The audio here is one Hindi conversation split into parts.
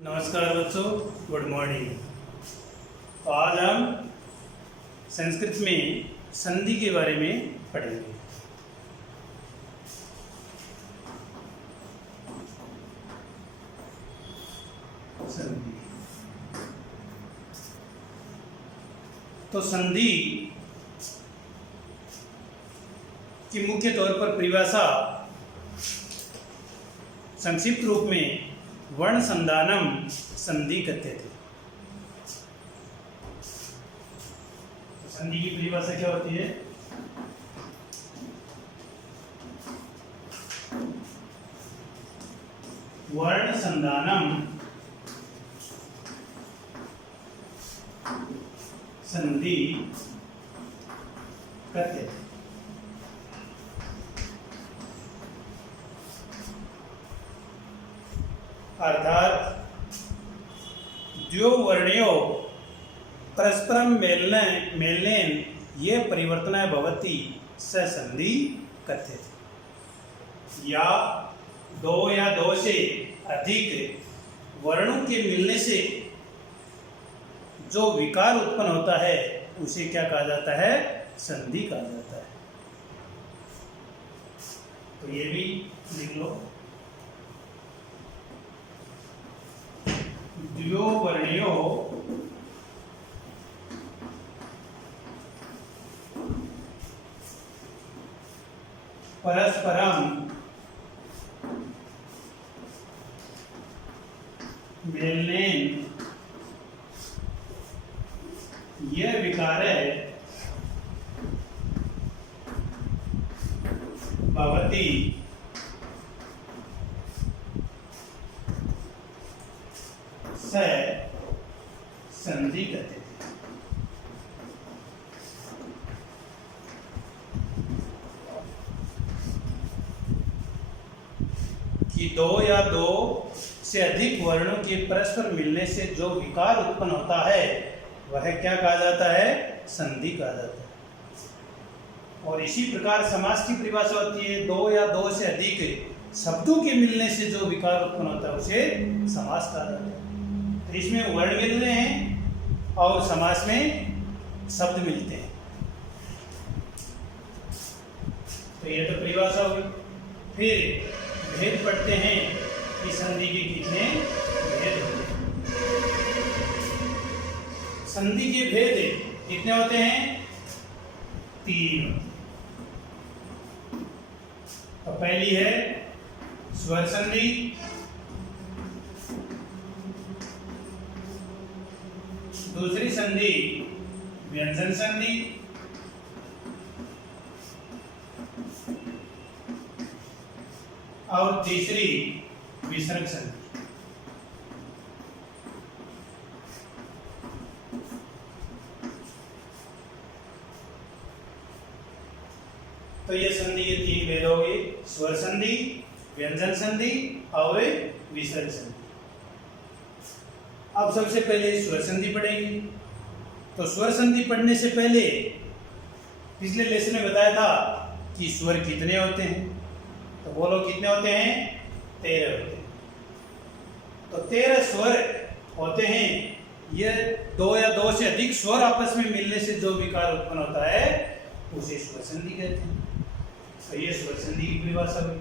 नमस्कार बच्चों, गुड मॉर्निंग। तो आज हम संस्कृत में संधि के बारे में पढ़ेंगे। संधि। तो संधि की मुख्य तौर पर परिभाषा संक्षिप्त रूप में वर्ण संधानम संधि कहते थे। तो संधि की परिभाषा क्या होती है? वर्ण संधानम संधि कहते थे। अर्थात द्व्योवर्ण्यो परस्परम मेलनेन ये परिवर्तनाय भवति स संधि कहते थे। या दो से अधिक वर्णों के मिलने से जो विकार उत्पन्न होता है उसे क्या कहा जाता है? संधि कहा जाता है। तो ये भी लिख लो। द्व्योवर्ण्यो परस्परम मेलनेन यह विकार भवति स संधि कहते थे। कि दो या दो से अधिक वर्णों के परस्पर मिलने से जो विकार उत्पन्न होता है वह क्या कहा जाता है? संधि कहा जाता है। और इसी प्रकार समास की परिभाषा होती है, दो या दो से अधिक शब्दों के मिलने से जो विकार उत्पन्न होता है उसे समास कहा जाता है। तो इसमें वर्ण मिल रहे हैं और समास में शब्द मिलते हैं। तो ये तो परिभाषा हुई। फिर भेद पढ़ते हैं कि संधि के कितने भेद होते हैं। संधि के भेद कितने होते हैं? 3। तो पहली है स्वर संधि, दूसरी संधि व्यंजन संधि, और तीसरी विसर्ग संधि। तो ये संधि के 3 भेद हो गए, स्वर संधि, व्यंजन संधि और विसर्ग संधि। अब सबसे पहले स्वर संधि पढ़ेंगे। तो स्वर संधि पढ़ने से पहले पिछले लेसन में बताया था कि स्वर कितने होते हैं। तो बोलो कितने होते हैं? 13 होते हैं। तो 13 स्वर होते हैं। ये दो या दो से अधिक स्वर आपस में मिलने से जो विकार उत्पन्न होता है उसे स्वर संधि कहते हैं। तो ये स्वर संधि की परिभाषा हुई।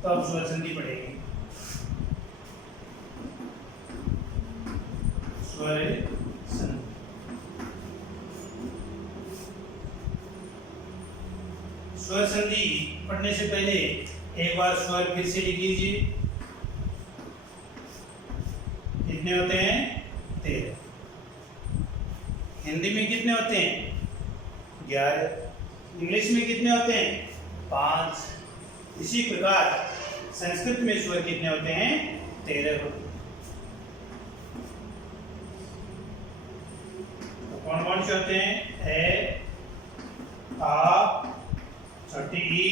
तो अब स्वर संधि पढ़ेंगे। स्वर संधि। स्वर संधि पढ़ने से पहले एक बार स्वर फिर से लिख लीजिए। कितने होते हैं? 13। हिंदी में कितने होते हैं? 11। इंग्लिश में कितने होते हैं? 5। इसी प्रकार संस्कृत में स्वर कितने होते हैं? 13 होते हैं। तो कौन कौन से होते हैं? ए, आ, छोटी ई,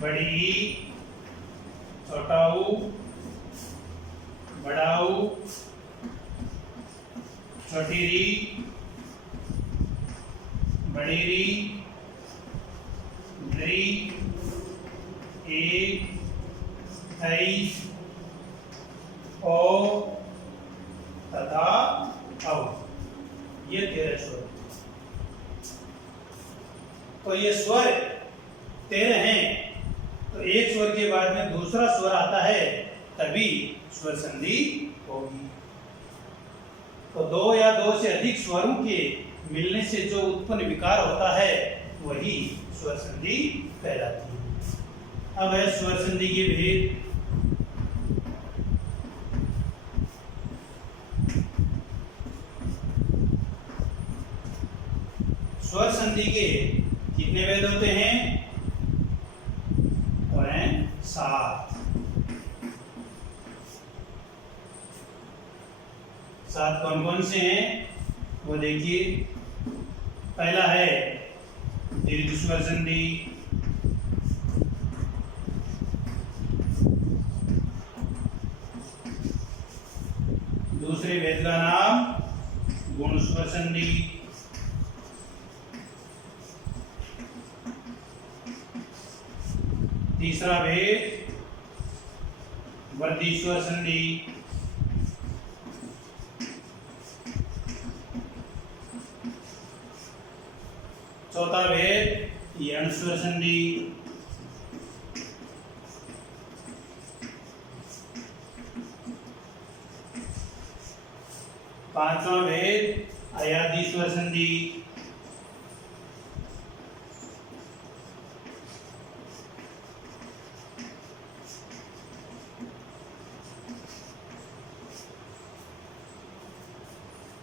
बड़ी ई, छोटा ऊ, बड़ा ऊ, छोटी री, बड़ी री, री, एक, 28, ओ तथा औ, ये 13 स्वर। तो ये स्वर 13 हैं, तो एक स्वर के बाद में दूसरा स्वर आता है तभी स्वर संधि होगी। तो दो या दो से अधिक स्वरों के मिलने से जो उत्पन्न विकार होता है वही स्वर संधि कहलाती है। अब है स्वर संधि के भेद। स्वर संधि के कितने भेद होते हैं? और हैं 7। 7 कौन कौन से हैं वो देखिए। पहला है दीर्घ स्वर संधि, दूसरे भेद का नाम गुण स्वर संधि, तीसरा भेद वर्धी स्वर संधि, चौथा भेद यण स्वर संधि, पांचवा भेद अयादी स्वर संधि,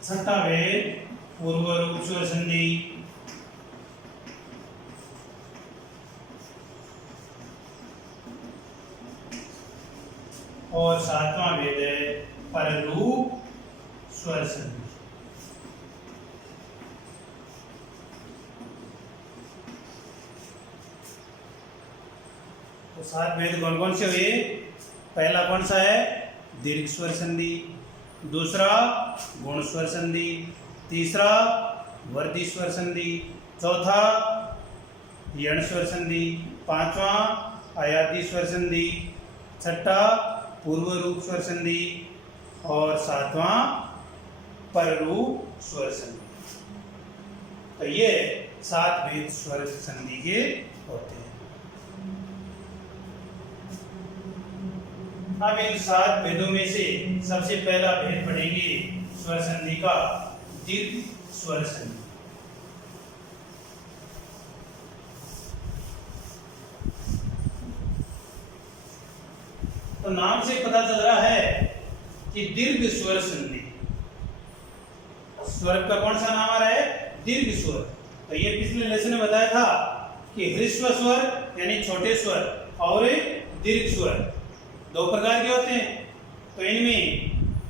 छठा भेद पूर्व रूप स्वर संधि, और सातवां भेद है पररूप स्वर संधि। तो 7 भेद कौन कौन से हुए? पहला कौन सा है? दीर्घ स्वर संधि, दूसरा गुण स्वर संधि, तीसरा वर्धी स्वर संधि, चौथा यण स्वर संधि, पांचवा अयादी स्वर संधि, छठा पूर्व रूप स्वर संधि और सातवां पररूप स्वर संधि। तो ये 7 भेद स्वर संधि के होते हैं। अब इन 7 भेदों में से सबसे पहला भेद पढ़ेंगे स्वर संधि का, दीर्घ स्वर संधि। तो नाम से पता चल रहा है कि दीर्घ स्वर संधि, स्वर का कौन सा नाम आ रहा है? दीर्घ स्वर। तो ये पिछले लेसन में बताया था कि ह्रस्व स्वर यानी छोटे स्वर और दीर्घ स्वर 2 प्रकार के होते हैं। तो इनमें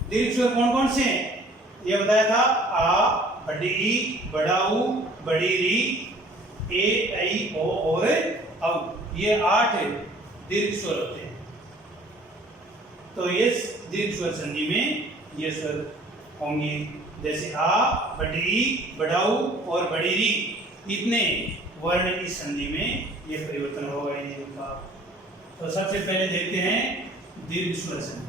दीर्घ स्वर कौन कौन से हैं ये बताया था। आ, बड़ी ई, बड़ा ऊ, बड़ी री, ए, ऐ, ओ और औ, ये 8 दीर्घ स्वर होते हैं। तो ये दीर्घ स्वर संधि में ये स्वर होंगे, जैसे आ, बड़ी ई, बड़ा ऊ और बड़ी री, इतने वर्ण इस संधि में ये परिवर्तन होगा इनका। तो सबसे पहले देखते हैं दीर्घ स्वर संधि।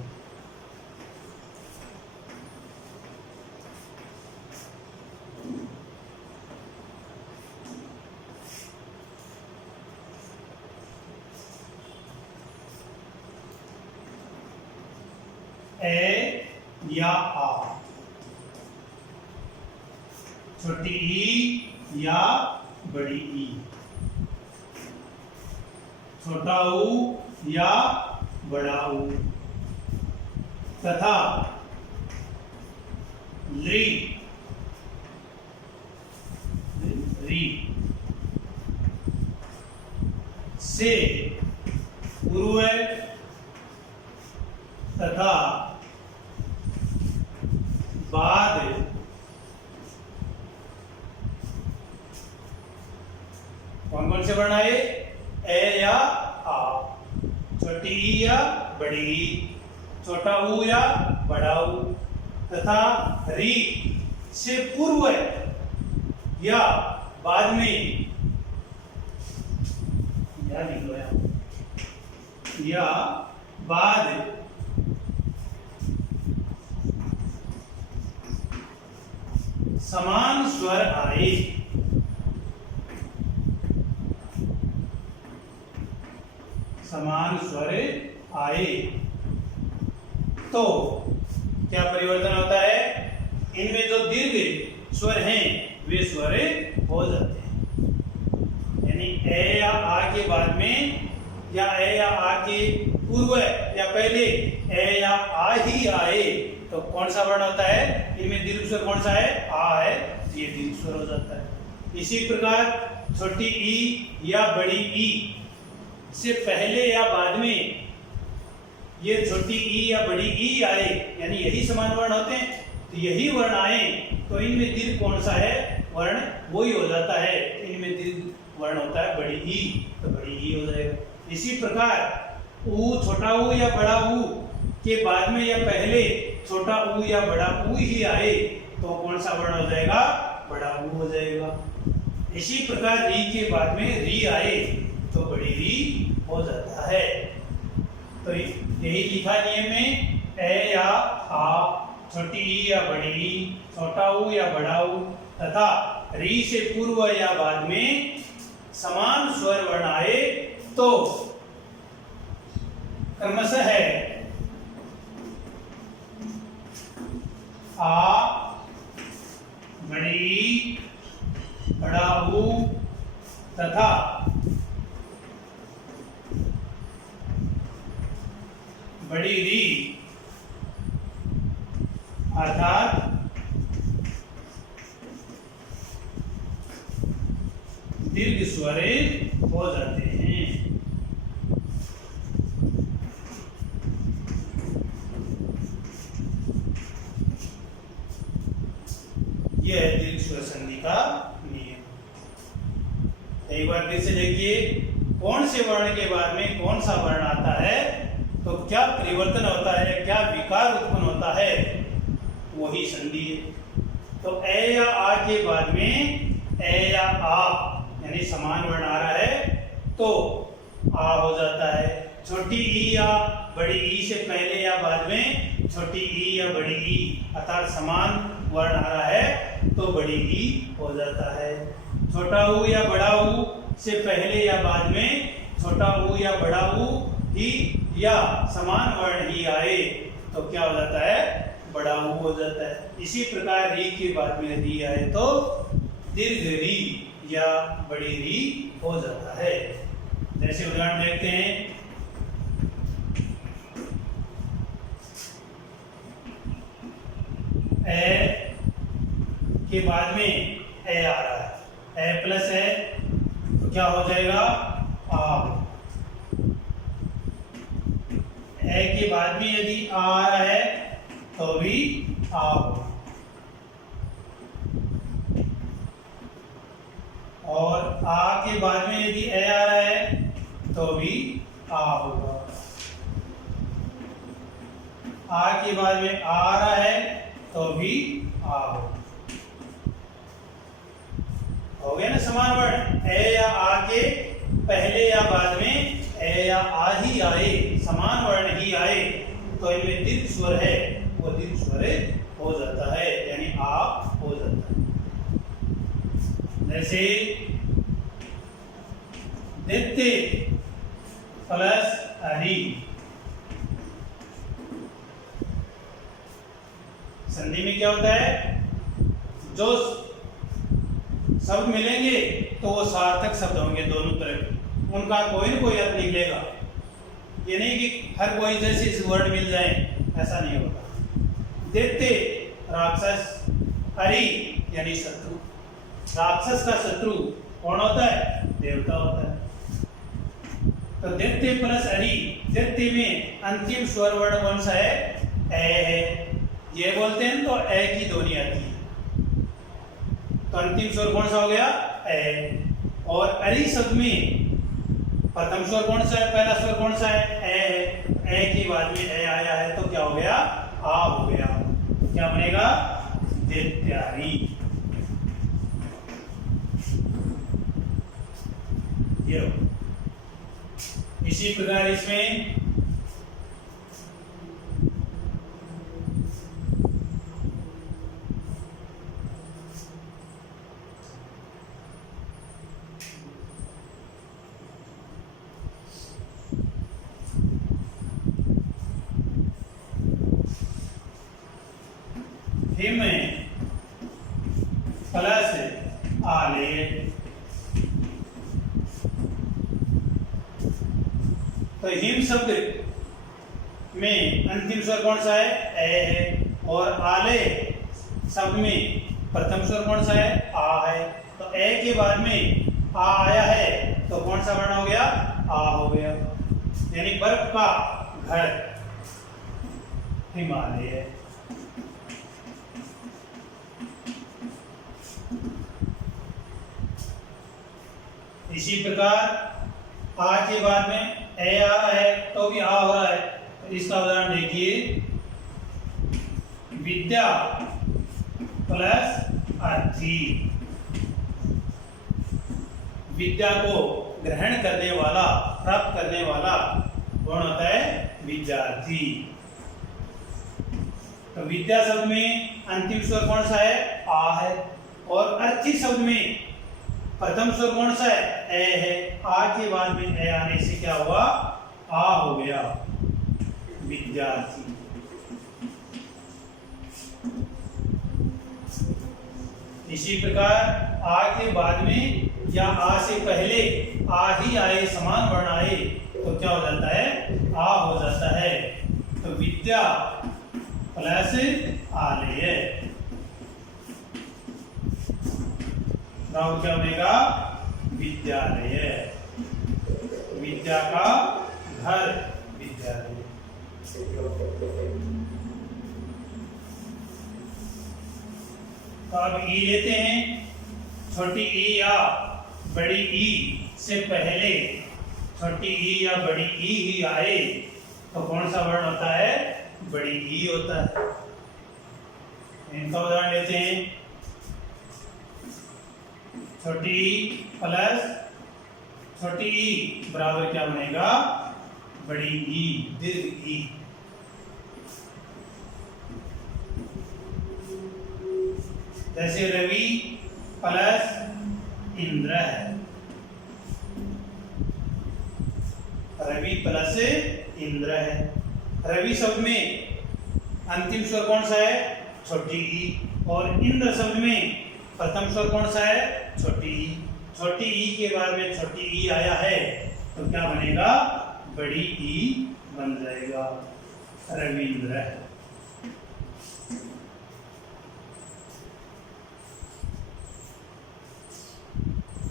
ए या आ, छोटी ई या बड़ी ई, छोटा ऊ या बड़ा ऊ, तथा ली, री से पूर्व तथा बाद कौन कौन से वर्ण आए? ए या आ, छोटी ई या बड़ी ई, छोटा ऊ या बड़ा ऊ, तथा री से पूर्व या बाद में, या लिख लो या बाद स्वर आए। समान स्वर आए तो क्या परिवर्तन होता है? इनमें जो दीर्घ स्वर हैं वे स्वर हो जाते हैं। यानी ए या आ के बाद में या ए या आ के पूर्व या पहले ए या आ ही आए तो कौन सा वर्ण होता है? इनमें दीर्घ स्वर कौन सा है? आ है, ये दीर्घ स्वर हो जाता है। इसी प्रकार छोटी ई या बड़ी ई से पहले या बाद में ये छोटी ई या बड़ी ई आए, यानी यही समान वर्ण होते हैं, तो यही वर्ण आए तो इनमें दीर्घ कौन सा है? वर्ण वही हो जाता है। इनमें दीर्घ वर्ण होता है बड़ी ई, तो बड़ी ई हो जाएगा। इसी प्रकार ऊ, छोटा ऊ या बड़ा ऊ के बाद में या पहले छोटा ऊ या बड़ा ऊ ही आए तो कौन सा वर्ण हो जाएगा? बड़ा ऊ हो जाएगा। इसी प्रकार री के बाद में री आए तो बड़ी री हो जाता है। तो यही लिखा नियम में ए या आ, छोटी ई या बड़ी ई, छोटा ऊ या बड़ा ऊ तथा री से पूर्व या बाद में समान स्वर वर्ण आए तो क्रमशः है आ, बड़ी ई, बड़ा ऊ तथा बड़ी री अर्थात दीर्घ स्वर हो जाते हैं। यह है दीर्घ स्वर संधि का नियम। एक बार फिर से देखिए, कौन से वर्ण के बाद में कौन सा वर्ण आता है तो क्या परिवर्तन होता है, क्या विकार उत्पन्न होता है, वही संधि है। तो ए या आ के बाद में ए या आ यानी समान वर्ण आ रहा है तो आ हो जाता है। छोटी ई या बड़ी ई से पहले या बाद में छोटी ई या बड़ी ई अर्थात समान वर्ण आ रहा है तो बड़ी ई हो जाता है। छोटा ऊ या बड़ा ऊ से पहले या बाद में छोटा ऊ या बड़ा ऊ ही या समान वर्ण ही आए तो क्या हो जाता है? बड़ा ऊ हो जाता है। इसी प्रकार री के बाद में री आए तो दीर्घ री या बड़ी री हो जाता है। जैसे उदाहरण देखते हैं, ए के बाद में ए आ रहा है, ए प्लस ए तो क्या हो जाएगा? आ। ए के बाद में यदि आ रहा है तो भी आ होगा और आ के बाद में यदि ए आ रहा है तो भी आ होगा। आ के बाद में आ रहा है तो भी आ होगा। हो गया ना समान वर्ण? ए या आ के पहले या बाद में ए या आ ही आए, समान वर्ण ही आए तो इनमें दीर्घ स्वर है वो दीर्घ स्वर हो जाता है, यानी आ हो जाता है। जैसे दित्ते प्लस हरी, संधि में क्या होता है? जो शब्द मिलेंगे तो वो सार्थक शब्द होंगे दोनों तरफ, उनका कोई न कोई अर्थ निकलेगा। ये नहीं कि हर कोई जैसे इस वर्ड मिल जाए, ऐसा नहीं होता। दैत्य राक्षस, हरि यानी शत्रु। राक्षस का शत्रु कौन होता है? देवता होता है। तो दैत्य प्लस हरि, दैत्य में अंतिम स्वर वर्ण कौन सा है? ए है। ये बोलते हैं तो ए की ध्वनि आती है, तो अंतिम स्वर कौन सा हो गया? ए। और हरि शब्द में प्रथम स्वर कौन सा है? पहला स्वर कौन सा है? ए है। ए के बाद में ए आया है तो क्या हो गया? आ हो गया। क्या बनेगा? दैत्यारी। ये इसी प्रकार इसमें हिम प्लस आले। तो हिम शब्द में अंतिम स्वर कौन सा है? ए है। और आले शब्द में प्रथम स्वर कौन सा है? आ है। तो ए के बाद में आ आया है तो कौन सा वर्ण हो गया? आ हो गया। यानी बर्फ का घर हिमालय है। इसी प्रकार आ के बाद में ए आ रहा है तो भी आ हो रहा है। तो इसका उदाहरण देखिए, विद्या प्लस अर्थी। विद्या को ग्रहण करने वाला, प्राप्त करने वाला कौन होता है? विद्यार्थी। तो विद्या शब्द में अंतिम स्वर कौन सा है? आ है। और अर्थी शब्द में प्रथम स्वर कौन सा है? ए है। आ के बाद में ए आने से क्या हुआ? आ हो गया, विद्यार्थी। इसी प्रकार आ के बाद में या आ से पहले आ ही आए, समान वर्ण आए तो क्या हो जाता है? आ हो जाता है। तो विद्या प्लस आलय, क्या बनेगा? विद्यालय। विद्या का घर, विद्यालय। तो अब ई लेते हैं। छोटी ई या बड़ी ई से पहले छोटी ई या बड़ी ई ही आए तो कौन सा वर्ण होता है? बड़ी ई होता है। इनका उदाहरण लेते हैं। छोटी ई प्लस छोटी ई बराबर क्या बनेगा? बड़ी ई, दीर्घ ई। जैसे रवि प्लस इंद्र है। रवि प्लस इंद्र है। रवि शब्द में अंतिम स्वर कौन सा है? छोटी ई। और इंद्र शब्द में प्रथम स्वर कौन सा है? छोटी ई। छोटी ई के बाद में छोटी ई आया है तो क्या बनेगा? बड़ी ई बन जाएगा, रविंद्र।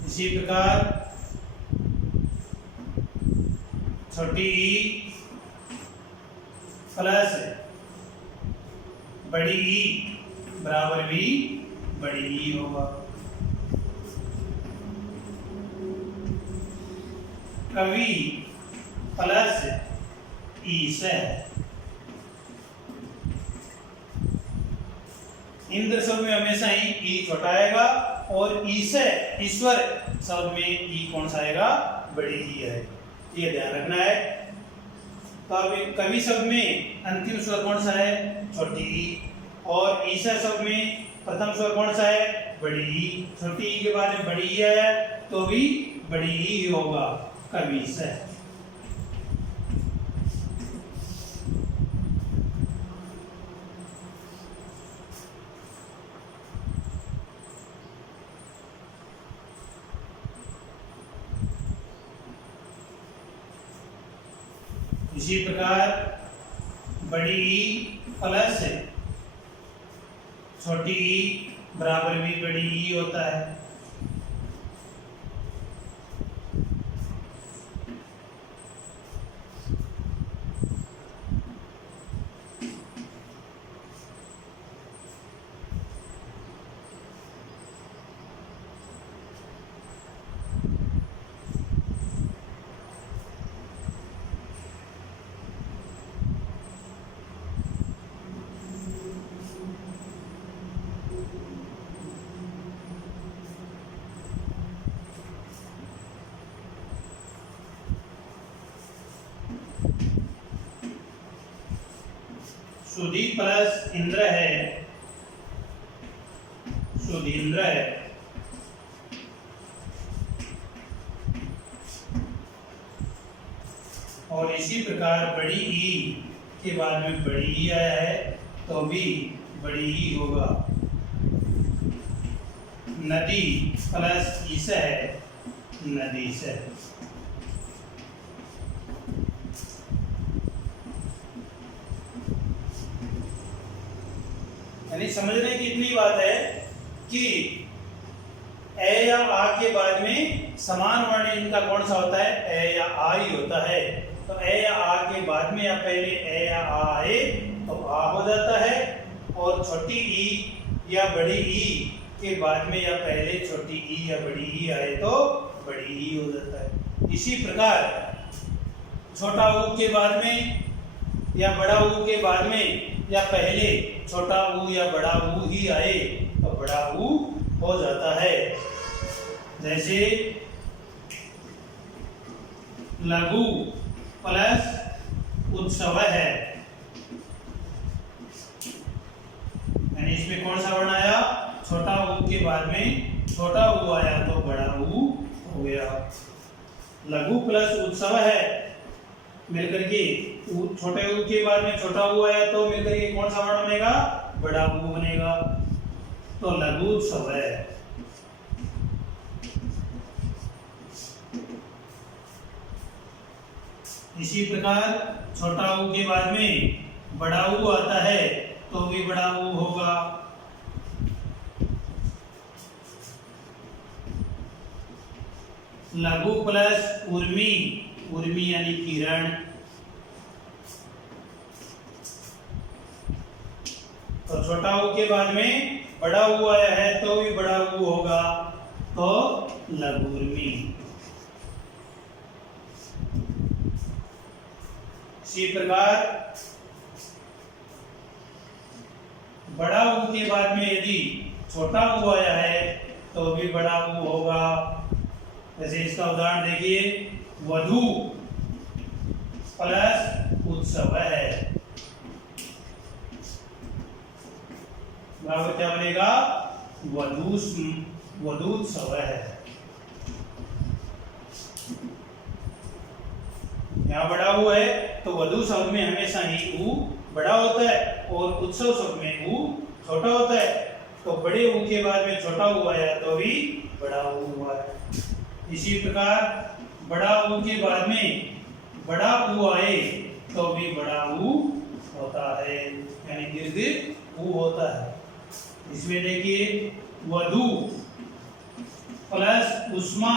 इसी प्रकार छोटी ई प्लस बड़ी ई बराबर भी बड़ी ई होगा। कवि प्लस ईश। इंद्र शब्द में हमेशा ही ई छोटा आएगा और ईश ईश्वर शब्द में ई कौन सा आएगा? बड़ी ई है, ये ध्यान रखना है। तो अब कवि शब्द में अंतिम स्वर कौन सा है? छोटी ई। और ईशा शब्द में प्रथम स्वर कौन सा है? बड़ी ई। छोटी ई के बाद में बड़ी ई है तो भी बड़ी ई होगा, कवि से। इसी प्रकार बड़ी ई प्लस छोटी ई बराबर भी बड़ी ई होता है। सुधी प्लस इंद्र है, सुधींद्र है। और इसी प्रकार बड़ी ई के बाद में बड़ी ई आया है तो भी बड़ी ही होगा। नदी प्लस ईस है, नदी से। यानी समझने की इतनी बात है कि ए या आ के बाद में समान वर्ण इनका कौन सा होता है? ए या आ ही होता है। तो ए या आ के बाद में या पहले ए या आ आए तो आ हो जाता है, और छोटी ई या बड़ी ई के बाद में या पहले छोटी ई या बड़ी ई आए तो बड़ी ई हो जाता है। इसी प्रकार छोटा ऊ के बाद में या बड़ा ऊ के बाद में या पहले छोटा ऊ या बड़ा ऊ ही आए तो बड़ा ऊ हो जाता है। जैसे लघु प्लस उत्सव है, यानी इसमें कौन सा वर्ण आया? छोटा ऊ के बाद में छोटा ऊ आया तो बड़ा ऊ हो गया। लघु प्लस उत्सव है मिलकर के छोटे ऊ के बाद में छोटा ऊ आया तो मिलकर के कौन सा वर्ण बनेगा? बड़ा ऊ बनेगा। तो लघु उत्सव है। इसी प्रकार छोटा ऊ के बाद में बड़ा ऊ आता है तो भी बड़ा ऊ होगा। लघु प्लस उर्मी, उर्मी यानी किरण, तो छोटा ऊ के बाद में बड़ा ऊ आया है तो भी बड़ा ऊ होगा, तो लघु उर्मी। इसी प्रकार बड़ा ऊ के बाद में यदि छोटा ऊ आया है तो भी बड़ा ऊ होगा। जैसे इसका उदाहरण देखिए, वधू प्लस उत्सव है, बराबर क्या बनेगा? वधूत्सव है। यहाँ बड़ा ऊ है तो वधू शब्द में हमेशा ही ऊ बड़ा होता है और उत्सव शब्द में ऊ छोटा होता है। तो बड़े ऊ के बाद में छोटा ऊ आया तो भी बड़ा ऊ हुआ है। इसी प्रकार बड़ा ऊ के बाद में बड़ा ऊ आए तो भी बड़ा ऊ होता है, यानी दीर्घ ऊ होता है। इसमें देखिए वधू प्लस उष्मा,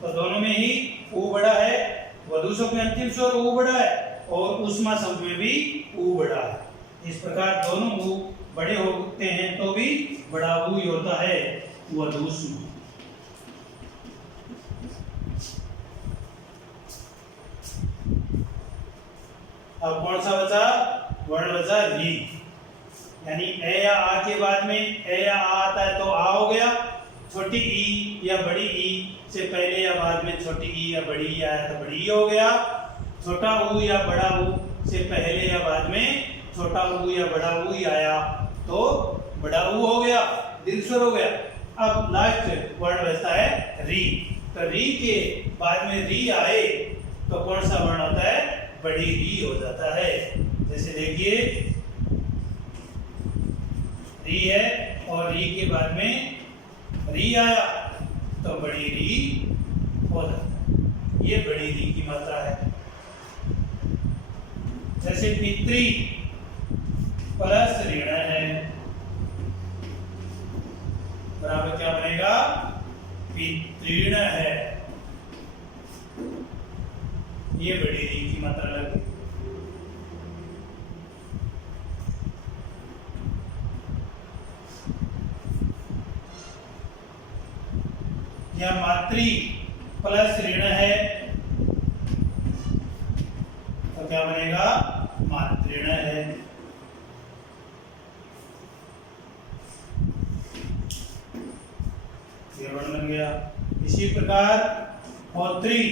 तो दोनों में ही ऊ बड़ा है। वधू शब्द में अंतिम स्वर ऊ बड़ा है और उष्मा शब्द में भी ऊ बड़ा है। इस प्रकार दोनों ऊ बड़े होते हैं तो भी बड़ा ऊ ही होता है, वधूष्मा। अब कौन सा बचा? वर्ण बचा री, यानी ए या आ के बाद में ए या आ आता है तो आ हो गया। छोटी ई या बड़ी ई से पहले या बाद में छोटी ई या बड़ी ई आया तो बड़ी ई हो गया। छोटा ऊ या बड़ा ऊ से पहले या बाद में छोटा ऊ या बड़ा ऊ ही आया तो बड़ा ऊ हो गया, दीर्घ स्वर हो गया। अब लास्ट वर्ण बचता है री, तो री के बाद में री आए तो कौन सा वर्ण होता है? बड़ी री हो जाता है। जैसे देखिए री है और री के बाद में री आया तो बड़ी री हो जाता है, ये बड़ी री की मात्रा है। जैसे पितृ प्लस ऋण है, बराबर क्या बनेगा? पितृण है, ये बड़ी री की मात्रा लग गई। या मातृ प्लस ऋण है तो क्या बनेगा? मातृण है। ये वर्ण बन गया। इसी प्रकार पौत्री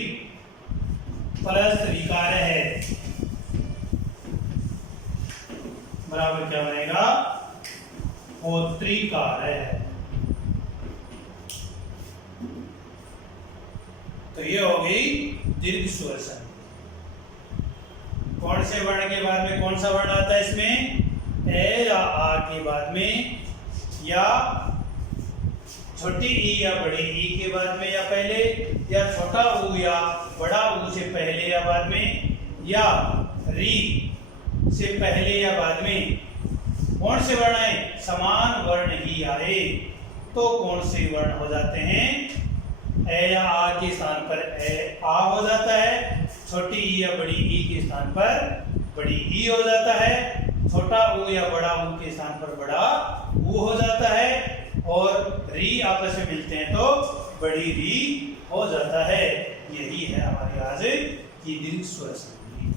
प्लस ऋकार है, बराबर क्या बनेगा? पौत्रीकार है। तो ये हो गई दीर्घ स्वर संधि। कौन से वर्ण के बाद में कौन सा वर्ण आता है इसमें? ए या आ के बाद में, या छोटी ई या बड़ी ई के बाद में या पहले, या छोटा ऊ या बड़ा ऊ से पहले या बाद में, या री से पहले या बाद में। कौन से वर्ण आए? समान वर्ण ही आए तो कौन से वर्ण हो जाते हैं? ए या आ के स्थान पर ए आ हो जाता है, छोटी ई या बड़ी ई के स्थान पर बड़ी ई हो जाता है, छोटा ऊ या बड़ा ऊ के स्थान पर बड़ा ऊ हो जाता है, और री आपस में मिलते हैं तो बड़ी री हो जाता है। यही है हमारी आज की दीर्घ स्वर संधि।